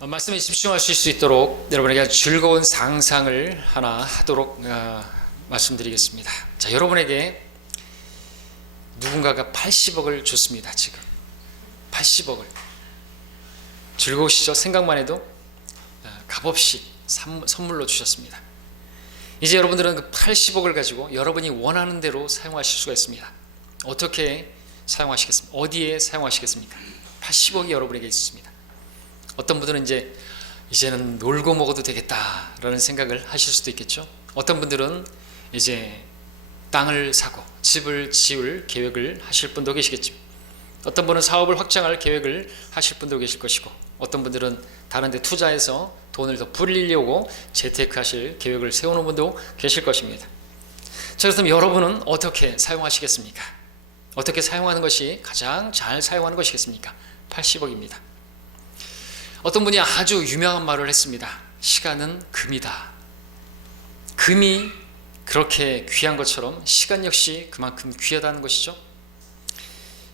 말씀에 집중하실 수 있도록 여러분에게 즐거운 상상을 하나 하도록 말씀드리겠습니다. 자, 여러분에게 누군가가 80억을 줬습니다. 지금 80억을 즐거우시죠? 생각만 해도 값없이 선물로 주셨습니다. 이제 여러분들은 그 80억을 가지고 여러분이 원하는 대로 사용하실 수가 있습니다. 어떻게 사용하시겠습니까? 어디에 사용하시겠습니까? 80억이 여러분에게 있습니다. 어떤 분들은 이제는 놀고 먹어도 되겠다라는 생각을 하실 수도 있겠죠. 어떤 분들은 이제 땅을 사고 집을 지을 계획을 하실 분도 계시겠죠. 어떤 분은 사업을 확장할 계획을 하실 분도 계실 것이고, 어떤 분들은 다른 데 투자해서 돈을 더 불리려고 재테크하실 계획을 세우는 분도 계실 것입니다. 자, 그렇다면 여러분은 어떻게 사용하시겠습니까? 어떻게 사용하는 것이 가장 잘 사용하는 것이겠습니까? 80억입니다. 어떤 분이 아주 유명한 말을 했습니다. 시간은 금이다. 금이 그렇게 귀한 것처럼 시간 역시 그만큼 귀하다는 것이죠.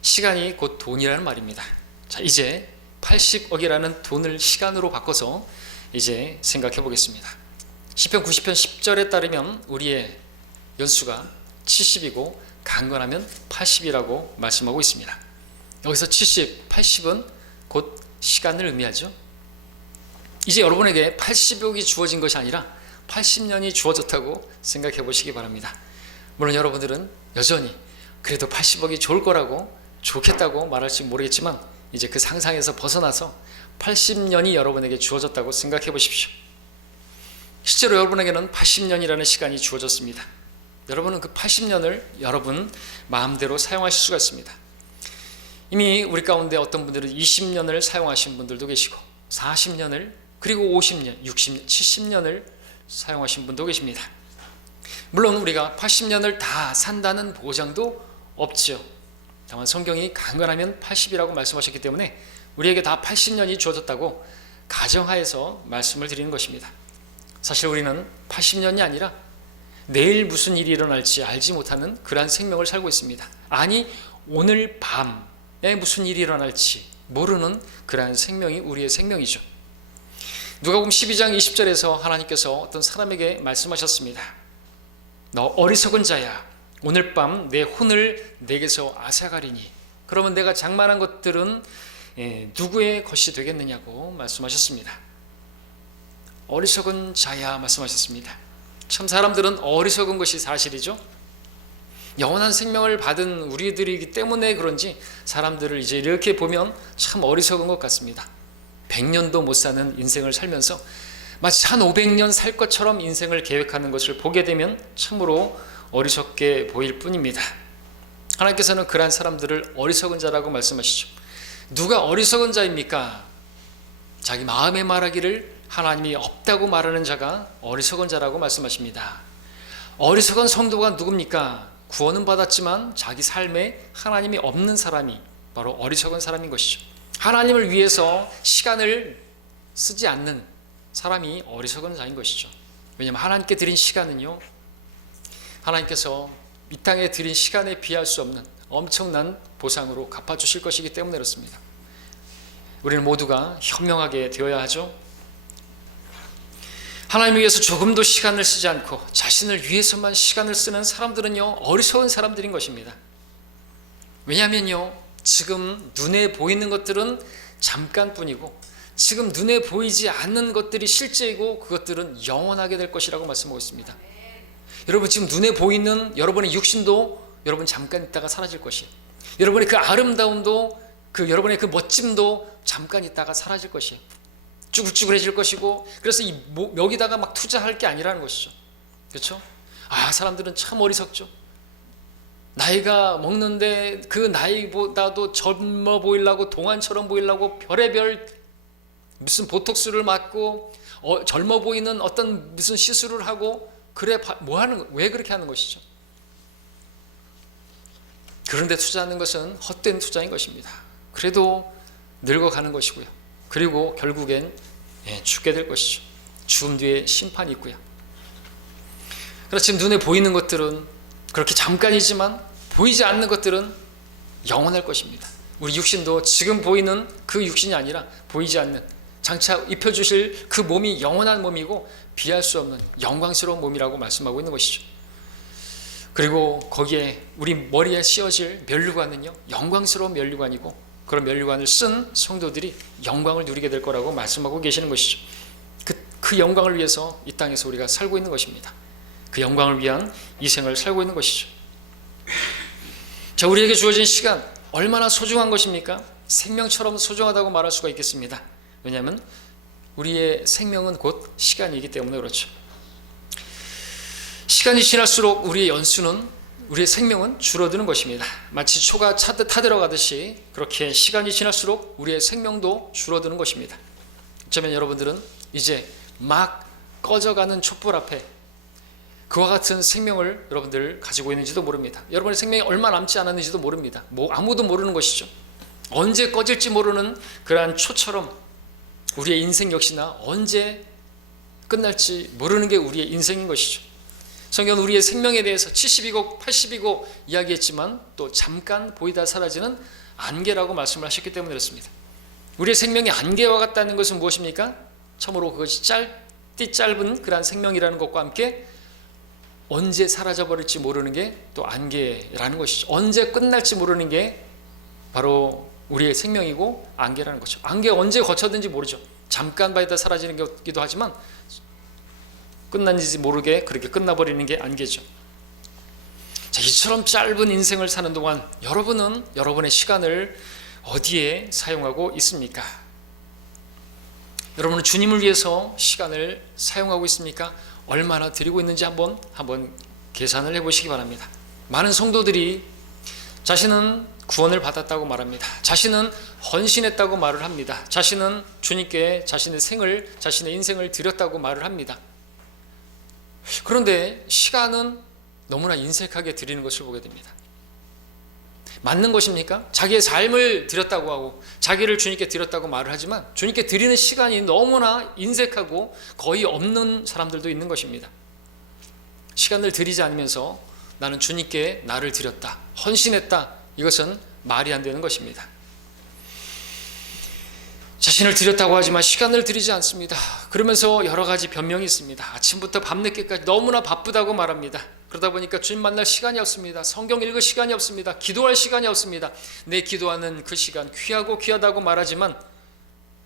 시간이 곧 돈이라는 말입니다. 자, 이제 80억이라는 돈을 시간으로 바꿔서 이제 생각해 보겠습니다. 시편 90편 10절에 따르면 우리의 연수가 70이고 강건하면 80이라고 말씀하고 있습니다. 여기서 70, 80은 곧 시간을 의미하죠. 이제 여러분에게 80억이 주어진 것이 아니라 80년이 주어졌다고 생각해 보시기 바랍니다. 물론 여러분들은 여전히 그래도 80억이 좋을 거라고, 좋겠다고 말할지 모르겠지만 이제 그 상상에서 벗어나서 80년이 여러분에게 주어졌다고 생각해 보십시오. 실제로 여러분에게는 80년이라는 시간이 주어졌습니다. 여러분은 그 80년을 여러분 마음대로 사용하실 수가 있습니다. 이미 우리 가운데 어떤 분들은 20년을 사용하신 분들도 계시고 40년을, 그리고 50년, 60년, 70년을 사용하신 분도 계십니다. 물론 우리가 80년을 다 산다는 보장도 없죠. 다만 성경이 강건하면 80이라고 말씀하셨기 때문에 우리에게 다 80년이 주어졌다고 가정하에서 말씀을 드리는 것입니다. 사실 우리는 80년이 아니라 내일 무슨 일이 일어날지 알지 못하는 그러한 생명을 살고 있습니다. 아니, 오늘 밤에 무슨 일이 일어날지 모르는 그러한 생명이 우리의 생명이죠. 누가복음 12장 20절에서 하나님께서 어떤 사람에게 말씀하셨습니다. 너 어리석은 자야, 오늘 밤 내 혼을 내게서 앗아가리니 그러면 내가 장만한 것들은 누구의 것이 되겠느냐고 말씀하셨습니다. 어리석은 자야 말씀하셨습니다. 참 사람들은 어리석은 것이 사실이죠. 영원한 생명을 받은 우리들이기 때문에 그런지 사람들을 이제 이렇게 보면 참 어리석은 것 같습니다. 100년도 못 사는 인생을 살면서 마치 한 500년 살 것처럼 인생을 계획하는 것을 보게 되면 참으로 어리석게 보일 뿐입니다. 하나님께서는 그러한 사람들을 어리석은 자라고 말씀하시죠. 누가 어리석은 자입니까? 자기 마음에 말하기를 하나님이 없다고 말하는 자가 어리석은 자라고 말씀하십니다. 어리석은 성도가 누굽니까? 구원은 받았지만 자기 삶에 하나님이 없는 사람이 바로 어리석은 사람인 것이죠. 하나님을 위해서 시간을 쓰지 않는 사람이 어리석은 자인 것이죠. 왜냐하면 하나님께 드린 시간은요, 하나님께서 이 땅에 드린 시간에 비할 수 없는 엄청난 보상으로 갚아주실 것이기 때문에 그렇습니다. 우리는 모두가 현명하게 되어야 하죠. 하나님을 위해서 조금도 시간을 쓰지 않고 자신을 위해서만 시간을 쓰는 사람들은요, 어리석은 사람들인 것입니다. 왜냐하면요, 지금 눈에 보이는 것들은 잠깐뿐이고 지금 눈에 보이지 않는 것들이 실제이고 그것들은 영원하게 될 것이라고 말씀하고 있습니다. 여러분, 지금 눈에 보이는 여러분의 육신도 여러분 잠깐 있다가 사라질 것이에요. 여러분의 그 아름다움도, 여러분의 그 멋짐도 잠깐 있다가 사라질 것이에요. 쭈글쭈글해질 것이고, 그래서 여기다가 막 투자할 게 아니라는 것이죠. 그렇죠? 사람들은 참 어리석죠. 나이가 먹는데 그 나이보다도 젊어 보이려고, 동안처럼 보이려고 별의별 무슨 보톡스를 맞고 젊어 보이는 어떤 무슨 시술을 하고, 그래 왜 그렇게 하는 것이죠? 그런데 투자하는 것은 헛된 투자인 것입니다. 그래도 늙어가는 것이고요. 그리고 결국엔 죽게 될 것이죠. 죽음 뒤에 심판이 있고요. 그래서 지금 눈에 보이는 것들은 그렇게 잠깐이지만 보이지 않는 것들은 영원할 것입니다. 우리 육신도 지금 보이는 그 육신이 아니라 보이지 않는 장차 입혀주실 그 몸이 영원한 몸이고 비할 수 없는 영광스러운 몸이라고 말씀하고 있는 것이죠. 그리고 거기에 우리 머리에 씌워질 면류관은요, 영광스러운 면류관이고 그런 면류관을 쓴 성도들이 영광을 누리게 될 거라고 말씀하고 계시는 것이죠. 그 영광을 위해서 이 땅에서 우리가 살고 있는 것입니다. 그 영광을 위한 이 생을 살고 있는 것이죠. 자, 우리에게 주어진 시간 얼마나 소중한 것입니까? 생명처럼 소중하다고 말할 수가 있겠습니다. 왜냐하면 우리의 생명은 곧 시간이기 때문에 그렇죠. 시간이 지날수록 우리의 연수는, 우리의 생명은 줄어드는 것입니다. 마치 초가 타들어가듯이 그렇게 시간이 지날수록 우리의 생명도 줄어드는 것입니다. 어쩌면 여러분들은 이제 막 꺼져가는 촛불 앞에 그와 같은 생명을 여러분들 가지고 있는지도 모릅니다. 여러분의 생명이 얼마 남지 않았는지도 모릅니다. 아무도 모르는 것이죠. 언제 꺼질지 모르는 그러한 초처럼 우리의 인생 역시나 언제 끝날지 모르는 게 우리의 인생인 것이죠. 성경은 우리의 생명에 대해서 70이고 80이고 이야기했지만 또 잠깐 보이다 사라지는 안개라고 말씀을 하셨기 때문에 그렇습니다. 우리의 생명이 안개와 같다는 것은 무엇입니까? 참으로 그것이 짧은 그러한 생명이라는 것과 함께 언제 사라져버릴지 모르는 게 또 안개라는 것이죠. 언제 끝날지 모르는 게 바로 우리의 생명이고 안개라는 거죠. 안개 언제 거쳐든지 모르죠. 잠깐 봐있다 사라지는 것이기도 하지만 끝난지 모르게 그렇게 끝나버리는 게 안개죠. 자, 이처럼 짧은 인생을 사는 동안 여러분은 여러분의 시간을 어디에 사용하고 있습니까? 여러분은 주님을 위해서 시간을 사용하고 있습니까? 얼마나 드리고 있는지 한번 계산을 해보시기 바랍니다. 많은 성도들이 자신은 구원을 받았다고 말합니다. 자신은 헌신했다고 말을 합니다. 자신은 주님께 자신의 인생을 드렸다고 말을 합니다. 그런데 시간은 너무나 인색하게 드리는 것을 보게 됩니다. 맞는 것입니까? 자기의 삶을 드렸다고 하고 자기를 주님께 드렸다고 말을 하지만 주님께 드리는 시간이 너무나 인색하고 거의 없는 사람들도 있는 것입니다. 시간을 드리지 않으면서 나는 주님께 나를 드렸다, 헌신했다, 이것은 말이 안 되는 것입니다. 자신을 드렸다고 하지만 시간을 드리지 않습니다. 그러면서 여러 가지 변명이 있습니다. 아침부터 밤늦게까지 너무나 바쁘다고 말합니다. 그러다 보니까 주님 만날 시간이 없습니다. 성경 읽을 시간이 없습니다. 기도할 시간이 없습니다. 내 기도하는 그 시간 귀하다고 말하지만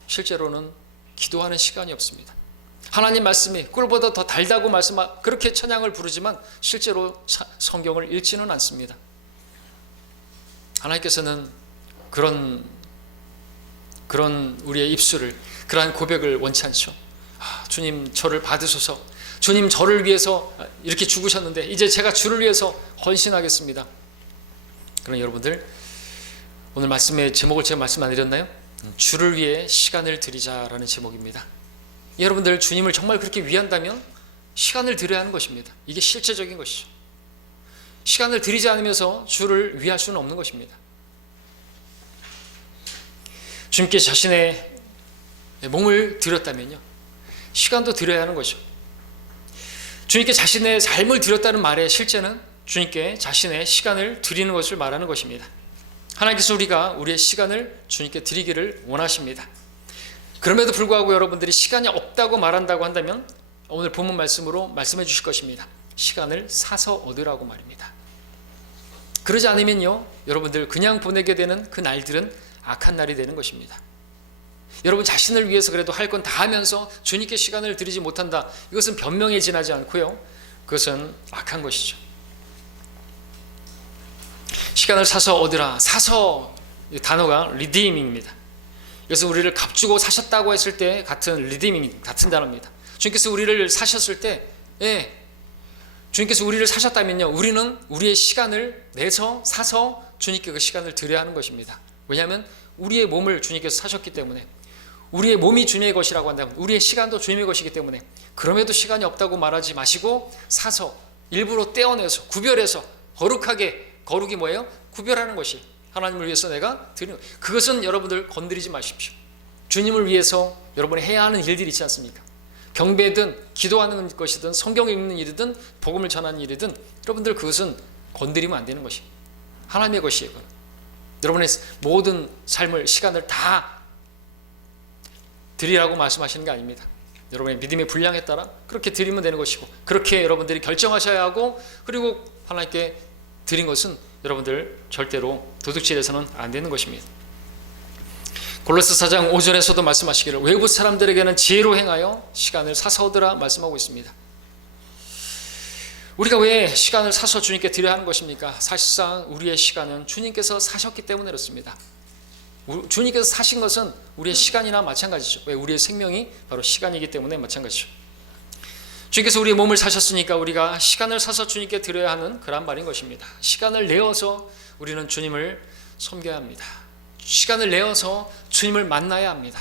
실제로는 기도하는 시간이 없습니다. 하나님 말씀이 꿀보다 더 달다고 그렇게 찬양을 부르지만 실제로 성경을 읽지는 않습니다. 하나님께서는 그런 우리의 입술을, 그러한 고백을 원치 않죠. 주님 저를 받으소서, 주님 저를 위해서 이렇게 죽으셨는데 이제 제가 주를 위해서 헌신하겠습니다. 그럼 여러분들 오늘 말씀의 제목을 제가 말씀 안 드렸나요? 주를 위해 시간을 드리자라는 제목입니다. 여러분들 주님을 정말 그렇게 위한다면 시간을 드려야 하는 것입니다. 이게 실제적인 것이죠. 시간을 드리지 않으면서 주를 위할 수는 없는 것입니다. 주님께 자신의 몸을 드렸다면요, 시간도 드려야 하는 거죠. 주님께 자신의 삶을 드렸다는 말의 실제는 주님께 자신의 시간을 드리는 것을 말하는 것입니다. 하나님께서 우리의 시간을 주님께 드리기를 원하십니다. 그럼에도 불구하고 여러분들이 시간이 없다고 말한다고 한다면 오늘 본문 말씀으로 말씀해 주실 것입니다. 시간을 사서 얻으라고 말입니다. 그러지 않으면요, 여러분들 그냥 보내게 되는 그 날들은 악한 날이 되는 것입니다. 여러분 자신을 위해서 그래도 할 건 다 하면서 주님께 시간을 드리지 못한다, 이것은 변명에 지나지 않고요, 그것은 악한 것이죠. 시간을 사서 얻으라. 사서, 이 단어가 리디밍입니다. 그래서 우리를 값주고 사셨다고 했을 때 같은 리디밍, 같은 단어입니다. 주님께서 우리를 사셨을 때, 주님께서 우리를 사셨다면요, 우리는 우리의 시간을 내서 사서 주님께 그 시간을 드려야 하는 것입니다. 왜냐하면 우리의 몸을 주님께서 사셨기 때문에, 우리의 몸이 주님의 것이라고 한다면 우리의 시간도 주님의 것이기 때문에, 그럼에도 시간이 없다고 말하지 마시고 사서 일부러 떼어내서 구별해서 거룩이 뭐예요? 구별하는 것이 하나님을 위해서 내가 드리는, 그것은 여러분들 건드리지 마십시오. 주님을 위해서 여러분이 해야 하는 일들이 있지 않습니까? 경배든 기도하는 것이든 성경 읽는 일이든 복음을 전하는 일이든 여러분들 그것은 건드리면 안 되는 것이 하나님의 것이에요. 여러분의 모든 삶을, 시간을 다 드리라고 말씀하시는 게 아닙니다. 여러분의 믿음의 분량에 따라 그렇게 드리면 되는 것이고, 그렇게 여러분들이 결정하셔야 하고, 그리고 하나님께 드린 것은 여러분들 절대로 도둑질해서는 안 되는 것입니다. 골로새 4장 5절에서도 말씀하시기를 외부 사람들에게는 지혜로 행하여 시간을 사서오더라 말씀하고 있습니다. 우리가 왜 시간을 사서 주님께 드려야 하는 것입니까? 사실상 우리의 시간은 주님께서 사셨기 때문에 그렇습니다. 주님께서 사신 것은 우리의 시간이나 마찬가지죠. 왜? 우리의 생명이 바로 시간이기 때문에 마찬가지죠. 주님께서 우리의 몸을 사셨으니까 우리가 시간을 사서 주님께 드려야 하는 그런 말인 것입니다. 시간을 내어서 우리는 주님을 섬겨야 합니다. 시간을 내어서 주님을 만나야 합니다.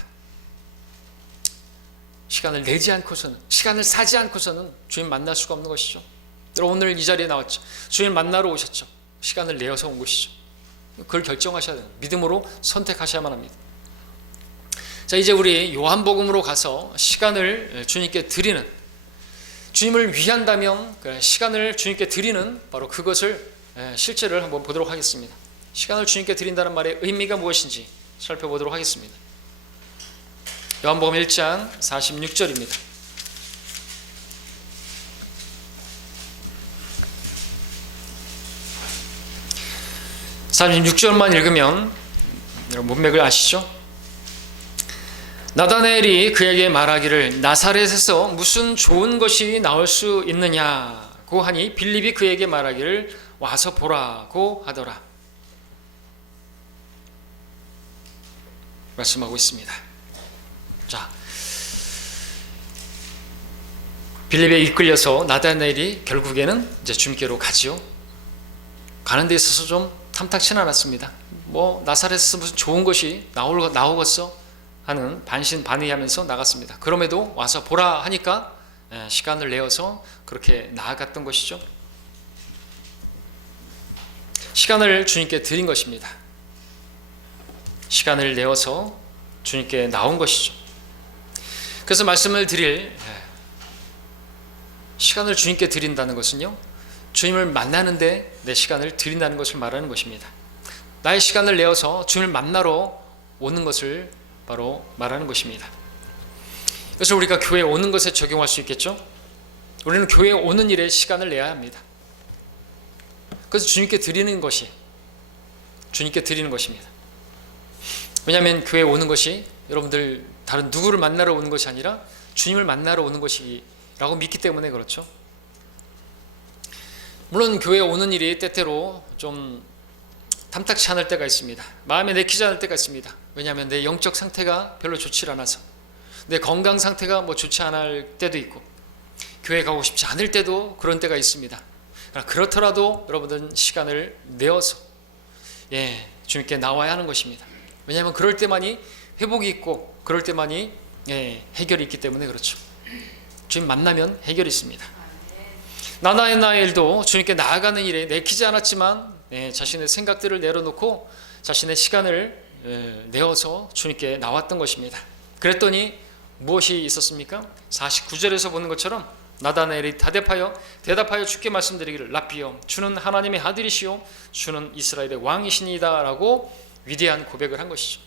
시간을 내지 않고서는, 시간을 사지 않고서는 주님 만날 수가 없는 것이죠. 여러분 오늘 이 자리에 나왔죠. 주님 만나러 오셨죠. 시간을 내어서 온 것이죠. 그걸 결정하셔야 돼요. 믿음으로 선택하셔야만 합니다. 자, 이제 우리 요한복음으로 가서 시간을 주님께 드리는, 주님을 위한다면 시간을 주님께 드리는 바로 그것을 실제를 한번 보도록 하겠습니다. 시간을 주님께 드린다는 말의 의미가 무엇인지 살펴보도록 하겠습니다. 요한복음 1장 46절입니다. 사실 6절만 읽으면 문맥을 아시죠? 나다나엘이 그에게 말하기를 나사렛에서 무슨 좋은 것이 나올 수 있느냐고 하니 빌립이 그에게 말하기를 와서 보라고 하더라 말씀하고 있습니다. 자, 빌립에 이끌려서 나다나엘이 결국에는 이제 주님께로 가지요. 가는 데 있어서 좀 탐탁치는 않았습니다. 뭐 나사렛에서 무슨 좋은 것이 나오겠어 하는 반의하면서 나갔습니다. 그럼에도 와서 보라 하니까 시간을 내어서 그렇게 나아갔던 것이죠. 시간을 주님께 드린 것입니다. 시간을 내어서 주님께 나온 것이죠. 그래서 말씀을 드릴, 시간을 주님께 드린다는 것은요, 주님을 만나는데 내 시간을 드린다는 것을 말하는 것입니다. 나의 시간을 내어서 주님을 만나러 오는 것을 바로 말하는 것입니다. 그래서 우리가 교회에 오는 것에 적용할 수 있겠죠. 우리는 교회에 오는 일에 시간을 내야 합니다. 그래서 주님께 드리는 것이 주님께 드리는 것입니다. 왜냐하면 교회에 오는 것이 여러분들 다른 누구를 만나러 오는 것이 아니라 주님을 만나러 오는 것이라고 믿기 때문에 그렇죠. 물론 교회에 오는 일이 때때로 좀 탐탁치 않을 때가 있습니다. 마음에 내키지 않을 때가 있습니다. 왜냐하면 내 영적 상태가 별로 좋지 않아서, 내 건강 상태가 좋지 않을 때도 있고, 교회 가고 싶지 않을 때도 그런 때가 있습니다. 그렇더라도 여러분들은 시간을 내어서 주님께 나와야 하는 것입니다. 왜냐하면 그럴 때만이 회복이 있고, 그럴 때만이 해결이 있기 때문에 그렇죠. 주님 만나면 해결이 있습니다. 나다나엘도 주님께 나아가는 일에 내키지 않았지만 자신의 생각들을 내려놓고 자신의 시간을 내어서 주님께 나왔던 것입니다. 그랬더니 무엇이 있었습니까? 49절에서 보는 것처럼 나다나엘이 대답하여 주께 말씀드리기를 랍비여 주는 하나님의 아들이시오 주는 이스라엘의 왕이시니이다 라고 위대한 고백을 한 것이죠.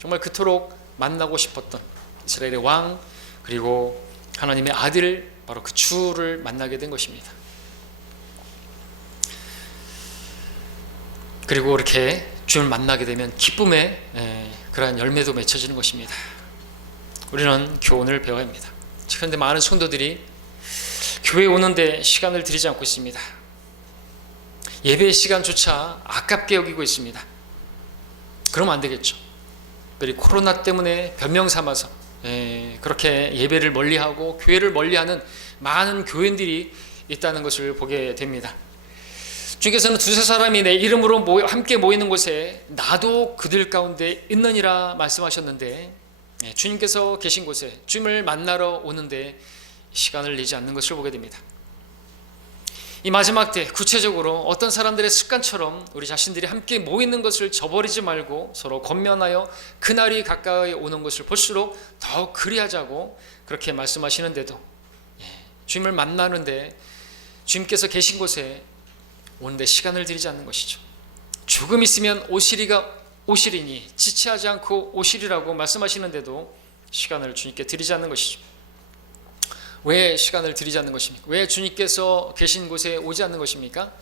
정말 그토록 만나고 싶었던 이스라엘의 왕, 그리고 하나님의 아들, 바로 그 주를 만나게 된 것입니다. 그리고 이렇게 주를 만나게 되면 기쁨의 그러한 열매도 맺혀지는 것입니다. 우리는 교훈을 배워야 합니다. 그런데 많은 성도들이 교회에 오는데 시간을 들이지 않고 있습니다. 예배의 시간조차 아깝게 여기고 있습니다. 그러면 안 되겠죠. 특별히 코로나 때문에 변명 삼아서 그렇게 예배를 멀리하고 교회를 멀리하는 많은 교인들이 있다는 것을 보게 됩니다. 주님께서는 두세 사람이 내 이름으로 함께 모이는 곳에 나도 그들 가운데 있느니라 말씀하셨는데, 주님께서 계신 곳에 주님을 만나러 오는데 시간을 내지 않는 것을 보게 됩니다. 이 마지막 때 구체적으로 어떤 사람들의 습관처럼 우리 자신들이 함께 모이는 것을 저버리지 말고 서로 권면하여 그날이 가까이 오는 것을 볼수록 더욱 그리하자고 그렇게 말씀하시는데도 주님을 만나는데 주님께서 계신 곳에 오는데 시간을 들이지 않는 것이죠. 조금 있으면 오시리니 지체하지 않고 오시리라고 말씀하시는데도 시간을 주님께 드리지 않는 것이죠. 왜 시간을 드리지 않는 것입니까? 왜 주님께서 계신 곳에 오지 않는 것입니까?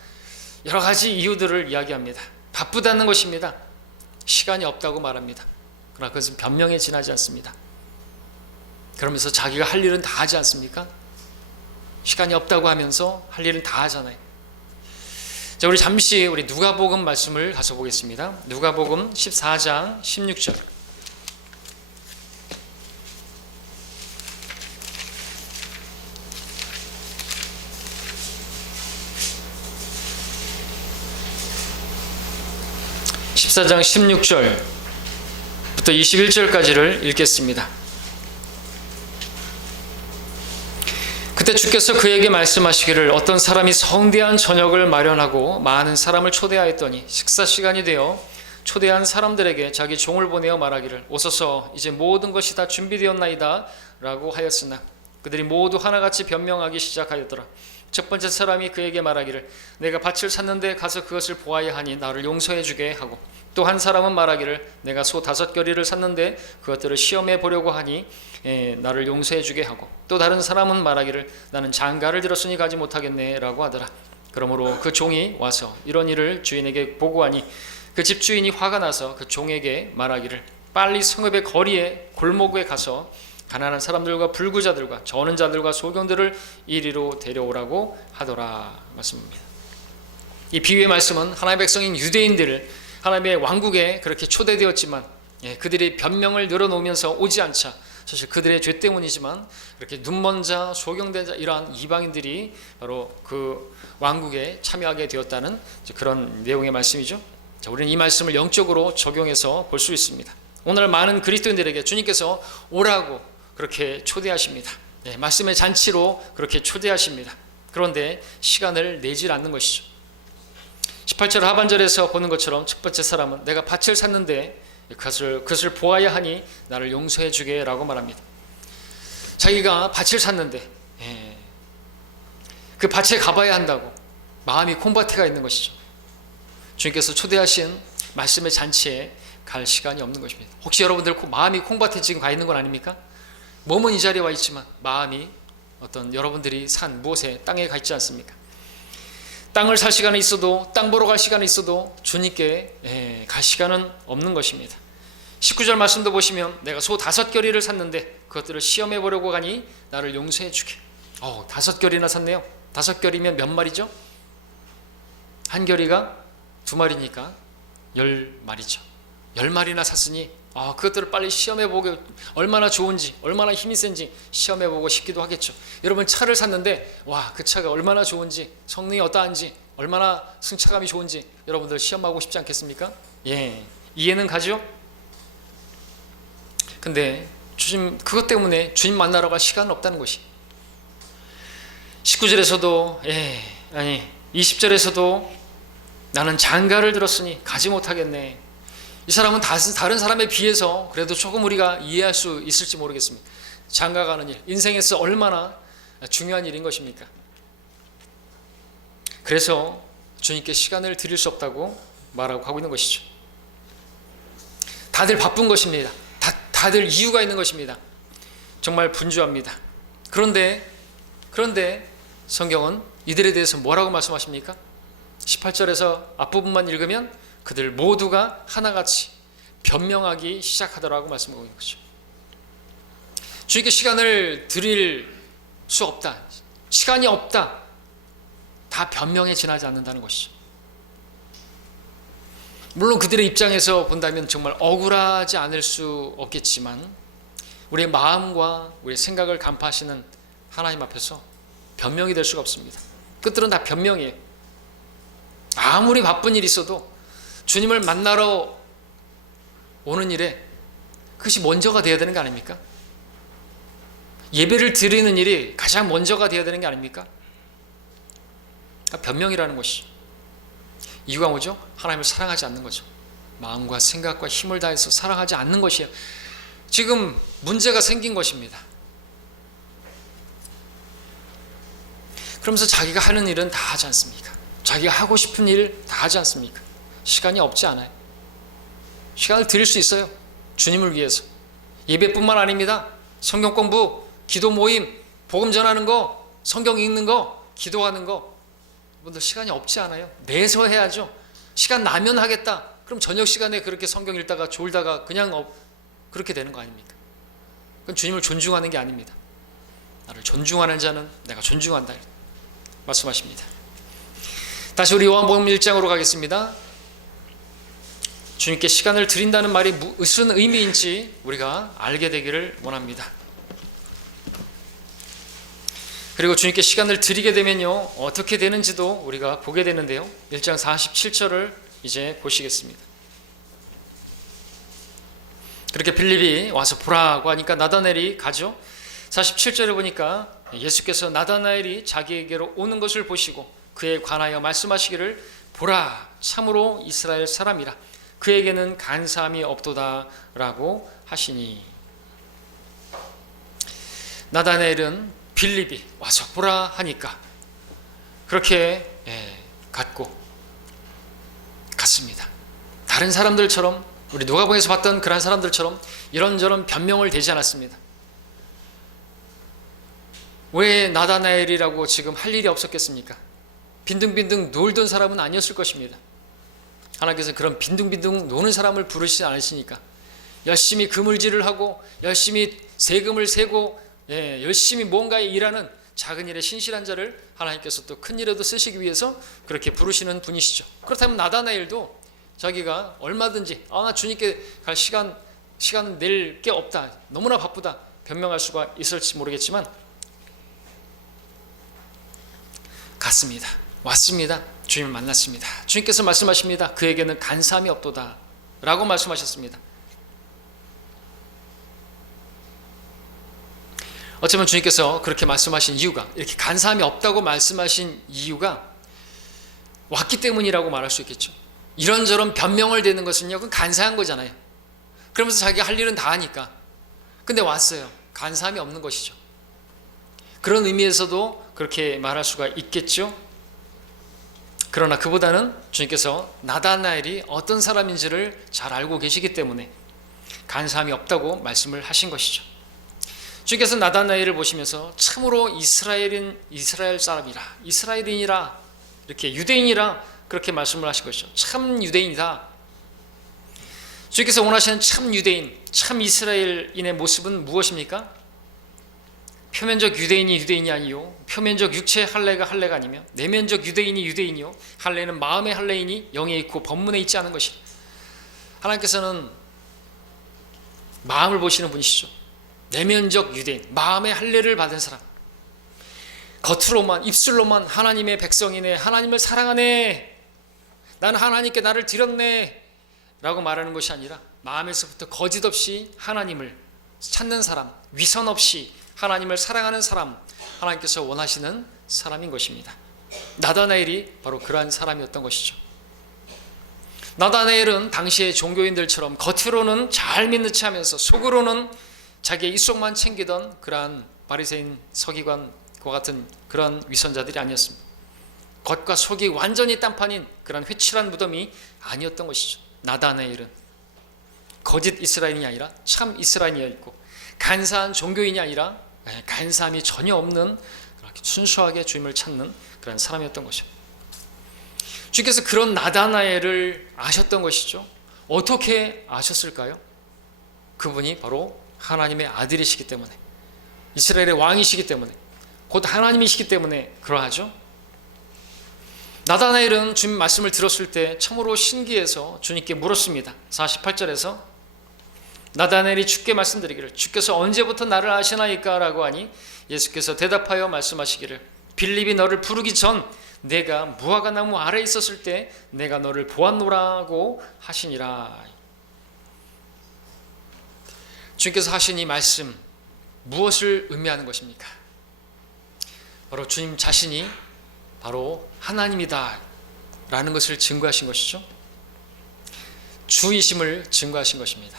여러 가지 이유들을 이야기합니다. 바쁘다는 것입니다. 시간이 없다고 말합니다. 그러나 그것은 변명에 지나지 않습니다. 그러면서 자기가 할 일은 다 하지 않습니까? 시간이 없다고 하면서 할 일은 다 하잖아요. 자, 우리 잠시 우리 누가복음 말씀을 가서 보겠습니다. 누가복음 14장 16절. (14장) 16절부터 21절까지를 읽겠습니다. 그때 주께서 그에게 말씀하시기를 어떤 사람이 성대한 저녁을 마련하고 많은 사람을 초대하였더니 식사 시간이 되어 초대한 사람들에게 자기 종을 보내어 말하기를 오소서 이제 모든 것이 다 준비되었나이다 라고 하였으나 그들이 모두 하나같이 변명하기 시작하였더라. 첫 번째 사람이 그에게 말하기를 내가 밭을 샀는데 가서 그것을 보아야 하니 나를 용서해 주게 하고, 또 한 사람은 말하기를 내가 소 5겨리를 샀는데 그것들을 시험해 보려고 하니 나를 용서해 주게 하고, 또 다른 사람은 말하기를 나는 장가를 들었으니 가지 못하겠네 라고 하더라. 그러므로 그 종이 와서 이런 일을 주인에게 보고하니 그 집주인이 화가 나서 그 종에게 말하기를 빨리 성읍의 거리에 골목에 가서 가난한 사람들과 불구자들과 저는 자들과 소경들을 이리로 데려오라고 하더라 말씀입니다. 이 비유의 말씀은 하나님의 백성인 유대인들을 하나님의 왕국에 그렇게 초대되었지만 그들이 변명을 늘어놓으면서 오지 않자, 사실 그들의 죄 때문이지만 그렇게 눈먼 자, 소경된 자, 이러한 이방인들이 바로 그 왕국에 참여하게 되었다는 그런 내용의 말씀이죠. 자, 우리는 이 말씀을 영적으로 적용해서 볼 수 있습니다. 오늘 많은 그리스도인들에게 주님께서 오라고 그렇게 초대하십니다. 말씀의 잔치로 그렇게 초대하십니다. 그런데 시간을 내질 않는 것이죠. 18절 하반절에서 보는 것처럼 첫 번째 사람은 내가 밭을 샀는데 그것을 보아야 하니 나를 용서해 주게 라고 말합니다. 자기가 밭을 샀는데 그 밭에 가봐야 한다고 마음이 콩밭에가 있는 것이죠. 주님께서 초대하신 말씀의 잔치에 갈 시간이 없는 것입니다. 혹시 여러분들 마음이 콩밭에 지금 가 있는 건 아닙니까? 몸은 이 자리에 와 있지만 마음이 어떤 여러분들이 산 무엇에 땅에 가 있지 않습니까? 땅을 살 시간이 있어도, 땅 보러 갈 시간이 있어도 주님께 갈 시간은 없는 것입니다. 19절 말씀도 보시면 내가 소 5겨리를 샀는데 그것들을 시험해 보려고 가니 나를 용서해 주게. 5겨리나 샀네요. 5겨리면 몇 마리죠? 한 겨리가 2마리니까 10마리죠. 10마리나 샀으니 그것들을 빨리 시험해보고 얼마나 좋은지, 얼마나 힘이 센지 시험해보고 싶기도 하겠죠. 여러분 차를 샀는데 그 차가 얼마나 좋은지, 성능이 어떠한지, 얼마나 승차감이 좋은지 여러분들 시험하고 싶지 않겠습니까? 이해는 가죠? 근데 그것 때문에 주님 만나러 갈 시간은 없다는 것이, 19절에서도 20절에서도 나는 장가를 들었으니 가지 못하겠네. 이 사람은 다른 사람에 비해서 그래도 조금 우리가 이해할 수 있을지 모르겠습니다. 장가 가는 일, 인생에서 얼마나 중요한 일인 것입니까? 그래서 주님께 시간을 드릴 수 없다고 말하고 하고 있는 것이죠. 다들 바쁜 것입니다. 다들 이유가 있는 것입니다. 정말 분주합니다. 그런데 성경은 이들에 대해서 뭐라고 말씀하십니까? 18절에서 앞부분만 읽으면 그들 모두가 하나같이 변명하기 시작하더라고 말씀하고 있는 거죠. 주님께 시간을 드릴 수 없다, 시간이 없다, 다 변명에 지나지 않는다는 것이죠. 물론 그들의 입장에서 본다면 정말 억울하지 않을 수 없겠지만 우리의 마음과 우리의 생각을 간파하시는 하나님 앞에서 변명이 될 수가 없습니다. 끝들은 다 변명이에요. 아무리 바쁜 일이 있어도 주님을 만나러 오는 일에 그것이 먼저가 되어야 되는 거 아닙니까? 예배를 드리는 일이 가장 먼저가 되어야 되는 게 아닙니까? 변명이라는 것이, 이유가 뭐죠? 하나님을 사랑하지 않는 거죠. 마음과 생각과 힘을 다해서 사랑하지 않는 것이에요. 지금 문제가 생긴 것입니다. 그러면서 자기가 하는 일은 다 하지 않습니까? 자기가 하고 싶은 일 다 하지 않습니까? 시간이 없지 않아요. 시간을 드릴 수 있어요. 주님을 위해서. 예배뿐만 아닙니다. 성경 공부, 기도 모임, 복음 전하는 거, 성경 읽는 거, 기도하는 거, 여러분들 시간이 없지 않아요? 내서 해야죠. 시간 나면 하겠다. 그럼 저녁 시간에 그렇게 성경 읽다가 졸다가 그냥 그렇게 되는 거 아닙니까? 그건 주님을 존중하는 게 아닙니다. 나를 존중하는 자는 내가 존중한다 말씀하십니다. 다시 우리 요한복음 1장으로 가겠습니다. 주님께 시간을 드린다는 말이 무슨 의미인지 우리가 알게 되기를 원합니다. 그리고 주님께 시간을 드리게 되면요, 어떻게 되는지도 우리가 보게 되는데요. 1장 47절을 이제 보시겠습니다. 그렇게 빌립이 와서 보라고 하니까 나다나엘이 가죠. 47절에 보니까 예수께서 나다나엘이 자기에게로 오는 것을 보시고 그에 관하여 말씀하시기를 보라, 참으로 이스라엘 사람이라, 그에게는 간사함이 없도다 라고 하시니, 나다나엘은 빌립이 와서 보라 하니까 그렇게 갔습니다. 다른 사람들처럼, 우리 누가복음에서 봤던 그런 사람들처럼 이런저런 변명을 대지 않았습니다. 왜 나다나엘이라고 지금 할 일이 없었겠습니까? 빈둥빈둥 놀던 사람은 아니었을 것입니다. 하나님께서 그런 빈둥빈둥 노는 사람을 부르시지 않으시니까 열심히 그물질을 하고 열심히 세금을 세고 열심히 뭔가에 일하는 작은 일에 신실한 자를 하나님께서 또 큰 일에도 쓰시기 위해서 그렇게 부르시는 분이시죠. 그렇다면 나다나엘도 자기가 얼마든지 나 주님께 갈 시간은 낼 게 없다, 너무나 바쁘다 변명할 수가 있을지 모르겠지만 갔습니다. 왔습니다. 주님을 만났습니다. 주님께서 말씀하십니다. 그에게는 간사함이 없도다 라고 말씀하셨습니다. 어쩌면 주님께서 그렇게 말씀하신 이유가, 이렇게 간사함이 없다고 말씀하신 이유가 왔기 때문이라고 말할 수 있겠죠. 이런저런 변명을 대는 것은요, 그건 간사한 거잖아요. 그러면서 자기가 할 일은 다 하니까. 근데 왔어요. 간사함이 없는 것이죠. 그런 의미에서도 그렇게 말할 수가 있겠죠. 그러나 그보다는 주님께서 나다나엘이 어떤 사람인지를 잘 알고 계시기 때문에 간사함이 없다고 말씀을 하신 것이죠. 주님께서 나다나엘을 보시면서 참으로 이스라엘 사람이라, 이스라엘인이라, 이렇게 유대인이라 그렇게 말씀을 하신 것이죠. 참 유대인이다. 주님께서 원하시는 참 유대인, 참 이스라엘인의 모습은 무엇입니까? 표면적 유대인이 유대인이 아니요, 표면적 육체의 할례가 할례가 아니며 내면적 유대인이 유대인이요, 할례는 마음의 할례이니 영에 있고 법문에 있지 않은 것이라. 하나님께서는 마음을 보시는 분이시죠. 내면적 유대인, 마음의 할례를 받은 사람, 겉으로만, 입술로만 하나님의 백성이네, 하나님을 사랑하네, 나는 하나님께 나를 드렸네 라고 말하는 것이 아니라 마음에서부터 거짓 없이 하나님을 찾는 사람, 위선 없이 하나님을 사랑하는 사람, 하나님께서 원하시는 사람인 것입니다. 나다나엘이 바로 그러한 사람이었던 것이죠. 나다나엘은 당시의 종교인들처럼 겉으로는 잘 믿는 체 하면서 속으로는 자기의 입속만 챙기던 그러한 바리새인 서기관과 같은 그런 위선자들이 아니었습니다. 겉과 속이 완전히 딴판인 그런 회칠한 무덤이 아니었던 것이죠. 나다나엘은 거짓 이스라엘인이 아니라 참 이스라엘이었고, 간사한 종교인이 아니라 간사함이 전혀 없는 그렇게 순수하게 주님을 찾는 그런 사람이었던 것이죠. 주께서 그런 나다나엘을 아셨던 것이죠. 어떻게 아셨을까요? 그분이 바로 하나님의 아들이시기 때문에, 이스라엘의 왕이시기 때문에, 곧 하나님이시기 때문에 그러하죠. 나다나엘은 주님 말씀을 들었을 때 참으로 신기해서 주님께 물었습니다. 48절에서 나다나엘이 주께 말씀드리기를, 주께서 언제부터 나를 아시나이까? 라고 하니 예수께서 대답하여 말씀하시기를, 빌립이 너를 부르기 전 내가 무화과 나무 아래에 있었을 때 내가 너를 보았노라고 하시니라. 주님께서 하신 이 말씀, 무엇을 의미하는 것입니까? 바로 주님 자신이 바로 하나님이다 라는 것을 증거하신 것이죠. 주이심을 증거하신 것입니다.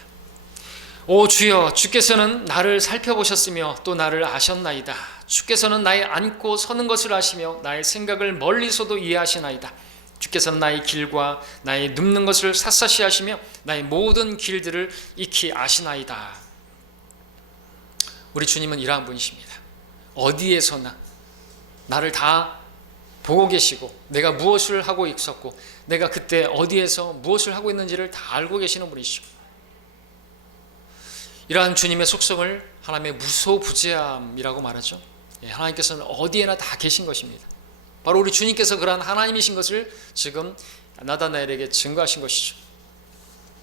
오 주여, 주께서는 나를 살펴보셨으며 또 나를 아셨나이다. 주께서는 나의 앉고 서는 것을 아시며 나의 생각을 멀리서도 이해하시나이다. 주께서는 나의 길과 나의 눕는 것을 샅샅이 아시며 나의 모든 길들을 익히 아시나이다. 우리 주님은 이러한 분이십니다. 어디에서나 나를 다 보고 계시고 내가 무엇을 하고 있었고 내가 그때 어디에서 무엇을 하고 있는지를 다 알고 계시는 분이시죠. 이러한 주님의 속성을 하나님의 무소부재함이라고 말하죠. 하나님께서는 어디에나 다 계신 것입니다. 바로 우리 주님께서 그러한 하나님이신 것을 지금 나다나엘에게 증거하신 것이죠.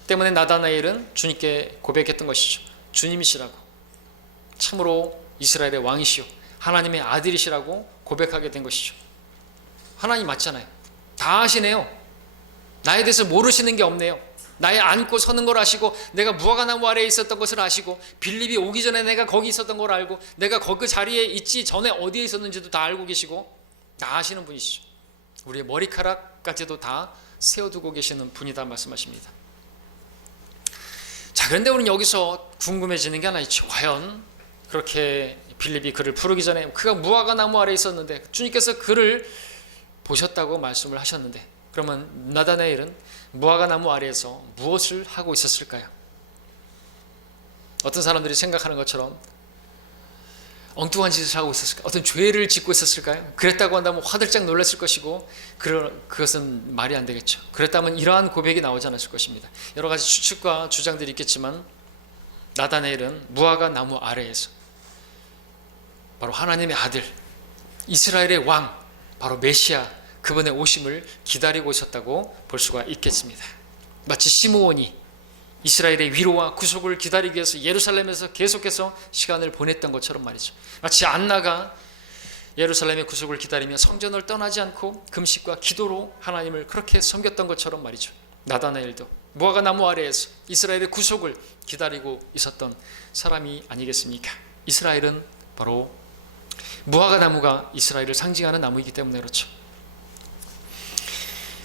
때문에 나다나엘은 주님께 고백했던 것이죠. 주님이시라고, 참으로 이스라엘의 왕이시오, 하나님의 아들이시라고 고백하게 된 것이죠. 하나님 맞잖아요. 다 아시네요. 나에 대해서 모르시는 게 없네요. 나의 앉고 서는 걸 아시고 내가 무화과나무 아래에 있었던 것을 아시고 빌립이 오기 전에 내가 거기 있었던 걸 알고 내가 그 자리에 있지 전에 어디에 있었는지도 다 알고 계시고 다 아시는 분이시죠. 우리의 머리카락까지도 다 세워두고 계시는 분이다 말씀하십니다. 자, 그런데 우리는 여기서 궁금해지는 게 하나 있죠. 과연 그렇게 빌립이 그를 부르기 전에 그가 무화과나무 아래에 있었는데 주님께서 그를 보셨다고 말씀을 하셨는데 그러면 나다나엘은 무화과나무 아래에서 무엇을 하고 있었을까요? 어떤 사람들이 생각하는 것처럼 엉뚱한 짓을 하고 있었을까요? 어떤 죄를 짓고 있었을까요? 그랬다고 한다면 화들짝 놀랐을 것이고 그것은 말이 안 되겠죠. 그랬다면 이러한 고백이 나오지 않았을 것입니다. 여러 가지 추측과 주장들이 있겠지만 나다나엘은 무화과나무 아래에서 바로 하나님의 아들, 이스라엘의 왕, 바로 메시아, 그분의 오심을 기다리고 있었다고 볼 수가 있겠습니다. 마치 시므온이 이스라엘의 위로와 구속을 기다리기 위해서 예루살렘에서 계속해서 시간을 보냈던 것처럼 말이죠. 마치 안나가 예루살렘의 구속을 기다리며 성전을 떠나지 않고 금식과 기도로 하나님을 그렇게 섬겼던 것처럼 말이죠. 나다나엘도 무화과나무 아래에서 이스라엘의 구속을 기다리고 있었던 사람이 아니겠습니까? 이스라엘은 바로 무화과나무가 이스라엘을 상징하는 나무이기 때문에 그렇죠.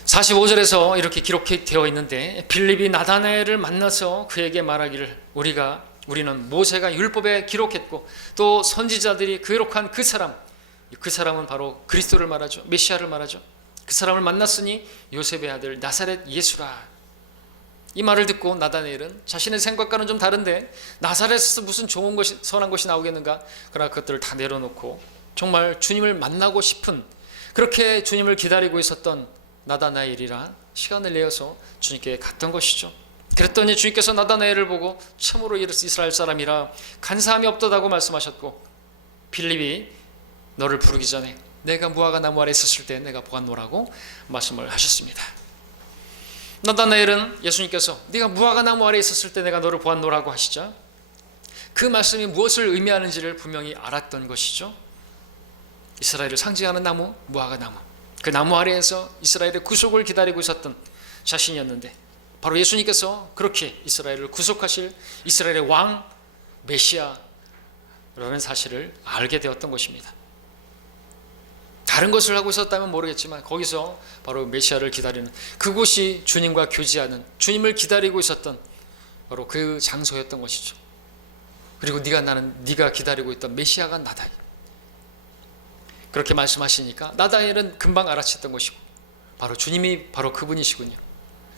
45절에서 이렇게 기록되어 있는데 빌립이 나다나엘을 만나서 그에게 말하기를 우리는 모세가 율법에 기록했고 또 선지자들이 기록한 그 사람은 바로 그리스도를 말하죠. 메시아를 말하죠. 그 사람을 만났으니 요셉의 아들 나사렛 예수라. 이 말을 듣고 나다나엘은 자신의 생각과는 좀 다른데 나사렛에서 무슨 좋은 것이 선한 것이 나오겠는가? 그러나 그것들을 다 내려놓고 정말 주님을 만나고 싶은, 그렇게 주님을 기다리고 있었던 나다나엘이라 시간을 내어서 주님께 갔던 것이죠. 그랬더니 주님께서 나다나엘을 보고 참으로 이스라엘 사람이라 간사함이 없도다고 말씀하셨고 빌립이 너를 부르기 전에 내가 무화과나무 아래 있었을 때 내가 보았노라고 말씀을 하셨습니다. 나다나엘은 예수님께서 네가 무화과나무 아래 있었을 때 내가 너를 보았노라고 하시자 그 말씀이 무엇을 의미하는지를 분명히 알았던 것이죠. 이스라엘을 상징하는 나무, 무화과나무, 그 나무 아래에서 이스라엘의 구속을 기다리고 있었던 자신이었는데 바로 예수님께서 그렇게 이스라엘을 구속하실 이스라엘의 왕 메시아라는 사실을 알게 되었던 것입니다. 다른 것을 하고 있었다면 모르겠지만 거기서 바로 메시아를 기다리는 그곳이 주님과 교제하는, 주님을 기다리고 있었던 바로 그 장소였던 것이죠. 그리고 네가 기다리고 있던 메시아가 나다. 그렇게 말씀하시니까 나다나엘은 금방 알아챘던 것이고 바로 주님이 바로 그분이시군요.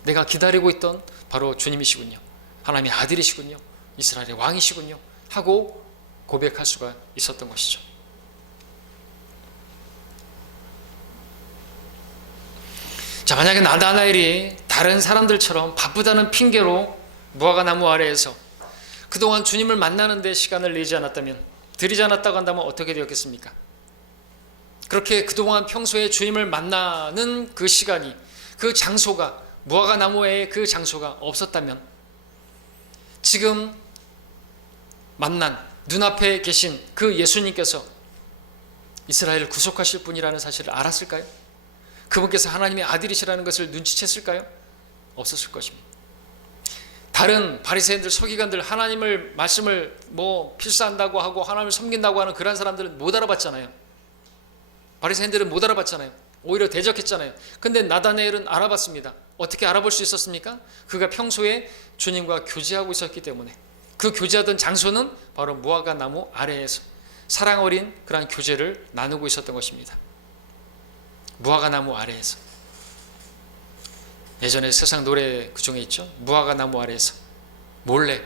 내가 기다리고 있던 바로 주님이시군요. 하나님의 아들이시군요. 이스라엘의 왕이시군요 하고 고백할 수가 있었던 것이죠. 자, 만약에 나다나엘이 다른 사람들처럼 바쁘다는 핑계로 무화과나무 아래에서 그동안 주님을 만나는 데 시간을 내지 않았다면, 들이지 않았다고 한다면 어떻게 되었겠습니까? 그렇게 그동안 평소에 주님을 만나는 그 시간이, 그 장소가, 무화과나무의 그 장소가 없었다면 지금 만난 눈앞에 계신 그 예수님께서 이스라엘을 구속하실 분이라는 사실을 알았을까요? 그분께서 하나님의 아들이시라는 것을 눈치챘을까요? 없었을 것입니다. 다른 바리새인들, 서기관들, 하나님을 말씀을 필사한다고 하고 하나님을 섬긴다고 하는 그런 사람들은 못 알아봤잖아요. 바리새인들은 못 알아봤잖아요. 오히려 대적했잖아요. 근데 나다나엘은 알아봤습니다. 어떻게 알아볼 수 있었습니까? 그가 평소에 주님과 교제하고 있었기 때문에 그 교제하던 장소는 바로 무화과나무 아래에서 사랑 어린 그러한 교제를 나누고 있었던 것입니다. 무화과나무 아래에서. 예전에 세상 노래 그 중에 있죠. 무화과나무 아래에서 몰래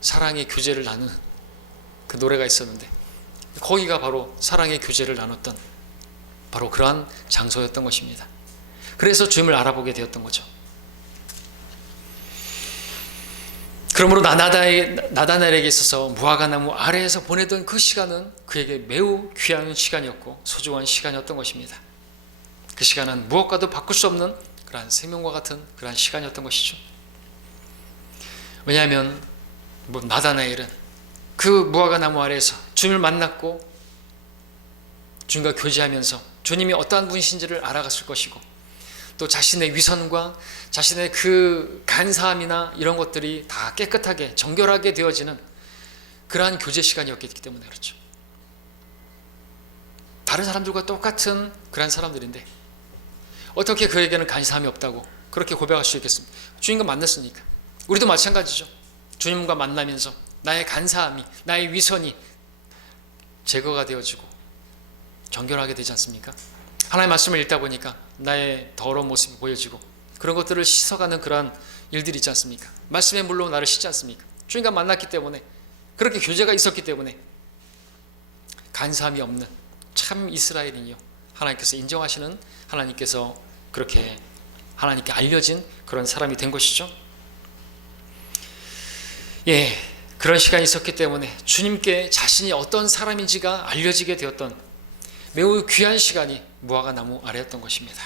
사랑의 교제를 나누는 그 노래가 있었는데 거기가 바로 사랑의 교제를 나눴던 바로 그러한 장소였던 것입니다. 그래서 주님을 알아보게 되었던 거죠. 그러므로 나다나엘에게 있어서 무화과나무 아래에서 보내던 그 시간은 그에게 매우 귀한 시간이었고 소중한 시간이었던 것입니다. 그 시간은 무엇과도 바꿀 수 없는 그러한 생명과 같은 그러한 시간이었던 것이죠. 왜냐하면 나다나엘은 그 무화과나무 아래에서 주님을 만났고 주님과 교제하면서 주님이 어떠한 분이신지를 알아갔을 것이고 또 자신의 위선과 자신의 그 간사함이나 이런 것들이 다 깨끗하게 정결하게 되어지는 그러한 교제 시간이었기 때문에 그렇죠. 다른 사람들과 똑같은 그러한 사람들인데 어떻게 그에게는 간사함이 없다고 그렇게 고백할 수 있겠습니까? 주님과 만났으니까. 우리도 마찬가지죠. 주님과 만나면서 나의 간사함이, 나의 위선이 제거가 되어지고 정결하게 되지 않습니까? 하나님의 말씀을 읽다 보니까 나의 더러운 모습이 보여지고 그런 것들을 씻어가는 그러한 일들이 있지 않습니까? 말씀의 물로 나를 씻지 않습니까? 주님과 만났기 때문에 그렇게 교제가 있었기 때문에 간사함이 없는 참 이스라엘이요 하나님께서 인정하시는 하나님께서 그렇게 하나님께 알려진 그런 사람이 된 것이죠. 예, 그런 시간이 있었기 때문에 주님께 자신이 어떤 사람인지가 알려지게 되었던 매우 귀한 시간이 무화과나무 아래였던 것입니다.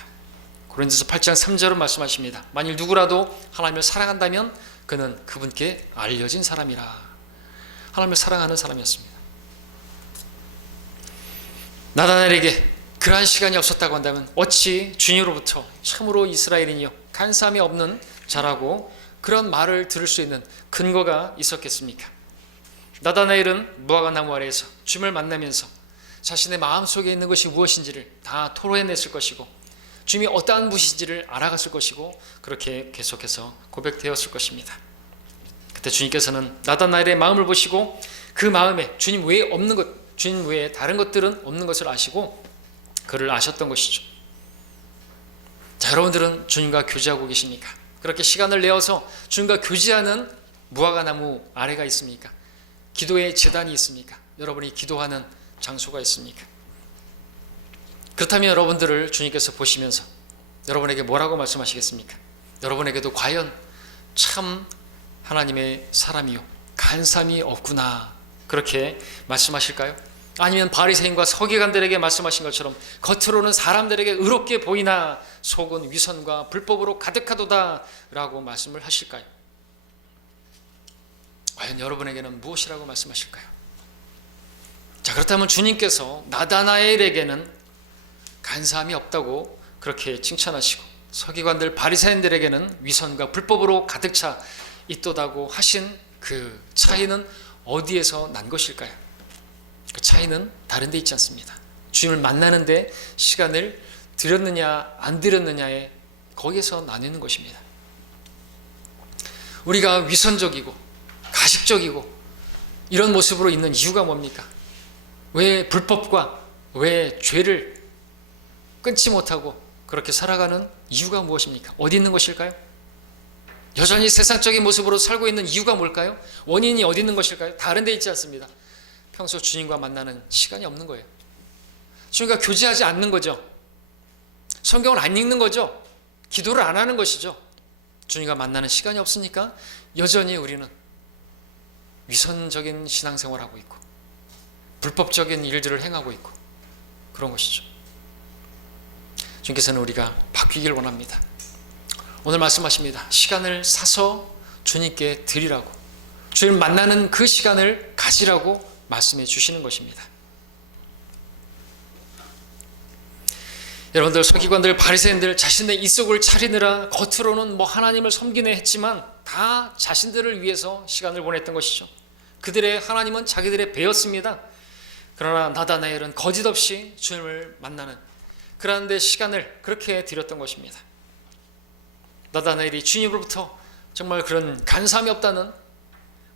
고린도서 8장 3절은 말씀하십니다. 만일 누구라도 하나님을 사랑한다면 그는 그분께 알려진 사람이라. 하나님을 사랑하는 사람이었습니다. 나다나엘에게 그러한 시간이 없었다고 한다면 어찌 주님으로부터 참으로 이스라엘인이여 간사함이 없는 자라고 그런 말을 들을 수 있는 근거가 있었겠습니까? 나다나엘은 무화과나무 아래에서 주님을 만나면서 자신의 마음속에 있는 것이 무엇인지를 다 토로해냈을 것이고 주님이 어떠한 분이신지를 알아갔을 것이고 그렇게 계속해서 고백되었을 것입니다. 그때 주님께서는 나다나엘의 마음을 보시고 그 마음에 주님 외에 없는 것, 주님 외에 다른 것들은 없는 것을 아시고 그를 아셨던 것이죠. 자, 여러분들은 주님과 교제하고 계십니까? 그렇게 시간을 내어서 주님과 교제하는 무화과나무 아래가 있습니까? 기도의 제단이 있습니까? 여러분이 기도하는 장소가 있습니까? 그렇다면 여러분들을 주님께서 보시면서 여러분에게 뭐라고 말씀하시겠습니까? 여러분에게도 과연 참 하나님의 사람이요 간사함이 없구나 그렇게 말씀하실까요? 아니면 바리새인과 서기관들에게 말씀하신 것처럼 겉으로는 사람들에게 의롭게 보이나 속은 위선과 불법으로 가득하도다 라고 말씀을 하실까요? 과연 여러분에게는 무엇이라고 말씀하실까요? 자, 그렇다면 주님께서 나다나엘에게는 간사함이 없다고 그렇게 칭찬하시고 서기관들 바리새인들에게는 위선과 불법으로 가득 차 있도다고 하신 그 차이는 어디에서 난 것일까요? 그 차이는 다른 데 있지 않습니다. 주님을 만나는데 시간을 들였느냐 안 들였느냐에 거기에서 나뉘는 것입니다. 우리가 위선적이고 가식적이고 이런 모습으로 있는 이유가 뭡니까? 왜 불법과 왜 죄를 끊지 못하고 그렇게 살아가는 이유가 무엇입니까? 어디 있는 것일까요? 여전히 세상적인 모습으로 살고 있는 이유가 뭘까요? 원인이 어디 있는 것일까요? 다른 데 있지 않습니다. 평소 주님과 만나는 시간이 없는 거예요. 주님과 교제하지 않는 거죠. 성경을 안 읽는 거죠. 기도를 안 하는 것이죠. 주님과 만나는 시간이 없으니까 여전히 우리는 위선적인 신앙생활을 하고 있고 불법적인 일들을 행하고 있고 그런 것이죠. 주님께서는 우리가 바뀌길 원합니다. 오늘 말씀하십니다. 시간을 사서 주님께 드리라고, 주님을 만나는 그 시간을 가지라고 말씀해 주시는 것입니다. 여러분들 서기관들 바리새인들 자신의 이속을 차리느라 겉으로는 하나님을 섬기네 했지만 다 자신들을 위해서 시간을 보냈던 것이죠. 그들의 하나님은 자기들의 배였습니다. 그러나 나다나엘은 거짓 없이 주님을 만나는 그런 데 시간을 그렇게 드렸던 것입니다. 나다나엘이 주님으로부터 정말 그런 간사함이 없다는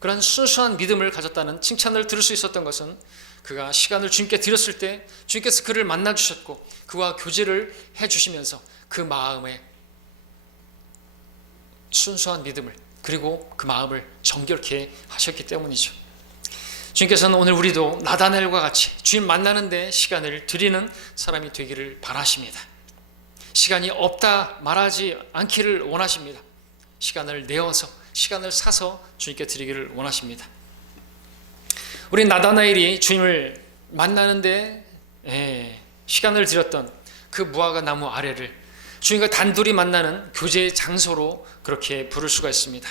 그런 순수한 믿음을 가졌다는 칭찬을 들을 수 있었던 것은 그가 시간을 주님께 드렸을 때 주님께서 그를 만나주셨고 그와 교제를 해주시면서 그 마음에 순수한 믿음을 그리고 그 마음을 정결케 하셨기 때문이죠. 주님께서는 오늘 우리도 나다나엘과 같이 주님 만나는데 시간을 드리는 사람이 되기를 바라십니다. 시간이 없다 말하지 않기를 원하십니다. 시간을 내어서, 시간을 사서 주님께 드리기를 원하십니다. 우리 나다나엘이 주님을 만나는데 시간을 들였던 그 무화과 나무 아래를 주님과 단둘이 만나는 교제의 장소로 그렇게 부를 수가 있습니다.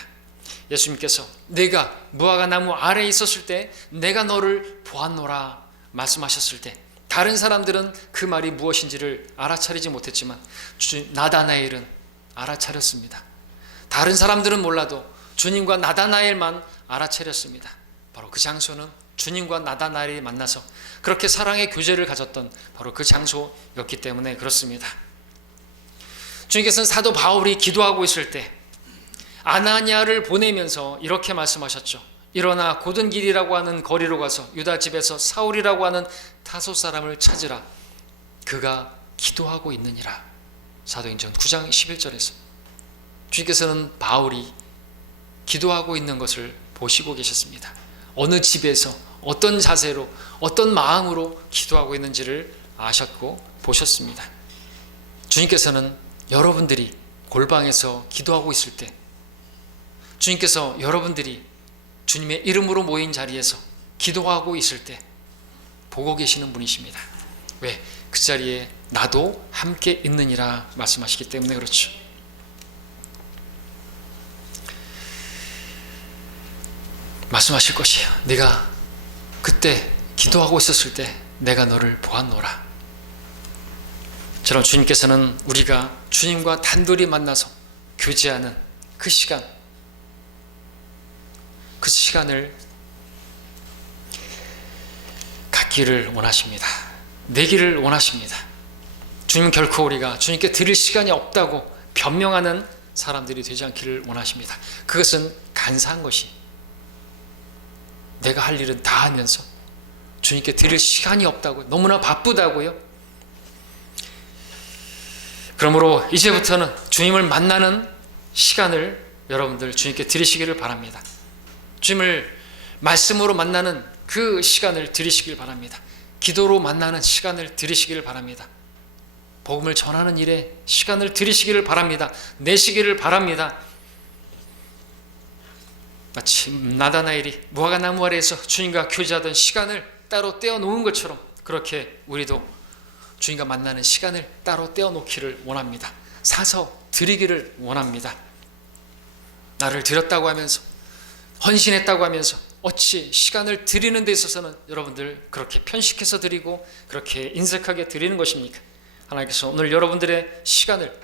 예수님께서 내가 무화과 나무 아래에 있었을 때 내가 너를 보았노라 말씀하셨을 때 다른 사람들은 그 말이 무엇인지를 알아차리지 못했지만 나다나엘은 알아차렸습니다. 다른 사람들은 몰라도 주님과 나다나엘만 알아차렸습니다. 바로 그 장소는 주님과 나다나엘이 만나서 그렇게 사랑의 교제를 가졌던 바로 그 장소였기 때문에 그렇습니다. 주님께서는 사도 바울이 기도하고 있을 때 아나니아를 보내면서 이렇게 말씀하셨죠. 일어나 곧은 길이라고 하는 거리로 가서 유다 집에서 사울이라고 하는 타소 사람을 찾으라. 그가 기도하고 있느니라. 사도행전 9장 11절에서 주님께서는 바울이 기도하고 있는 것을 보시고 계셨습니다. 어느 집에서 어떤 자세로 어떤 마음으로 기도하고 있는지를 아셨고 보셨습니다. 주님께서는 여러분들이 골방에서 기도하고 있을 때, 주님께서 여러분들이 주님의 이름으로 모인 자리에서 기도하고 있을 때 보고 계시는 분이십니다. 왜? 그 자리에 나도 함께 있느니라 말씀하시기 때문에 그렇죠. 말씀하실 것이에요. 네가 그때 기도하고 있었을 때 내가 너를 보았노라. 저런 주님께서는 우리가 주님과 단둘이 만나서 교제하는 그 시간을 갖기를 원하십니다. 내기를 원하십니다. 주님은 결코 우리가 주님께 드릴 시간이 없다고 변명하는 사람들이 되지 않기를 원하십니다. 그것은 간사한 것이, 내가 할 일은 다 하면서 주님께 드릴 시간이 없다고, 너무나 바쁘다고요. 그러므로 이제부터는 주님을 만나는 시간을 여러분들 주님께 드리시기를 바랍니다. 주님을 말씀으로 만나는 그 시간을 드리시길 바랍니다. 기도로 만나는 시간을 드리시기를 바랍니다. 복음을 전하는 일에 시간을 드리시기를 바랍니다. 내시기를 바랍니다. 마치 나다나엘이 무화과 나무 아래에서 주님과 교제하던 시간을 따로 떼어놓은 것처럼 그렇게 우리도 주님과 만나는 시간을 따로 떼어놓기를 원합니다. 사서 드리기를 원합니다. 나를 드렸다고 하면서, 헌신했다고 하면서 어찌 시간을 드리는 데 있어서는 여러분들 그렇게 편식해서 드리고 그렇게 인색하게 드리는 것입니까? 하나님께서 오늘 여러분들의 시간을,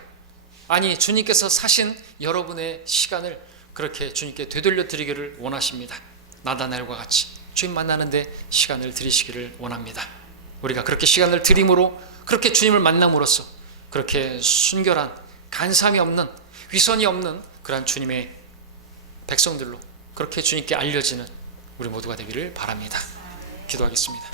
아니 주님께서 사신 여러분의 시간을 그렇게 주님께 되돌려 드리기를 원하십니다. 나다나엘과 같이 주님 만나는데 시간을 드리시기를 원합니다. 우리가 그렇게 시간을 드림으로, 그렇게 주님을 만남으로써 그렇게 순결한, 간삼이 없는, 위선이 없는 그러한 주님의 백성들로 그렇게 주님께 알려지는 우리 모두가 되기를 바랍니다. 기도하겠습니다.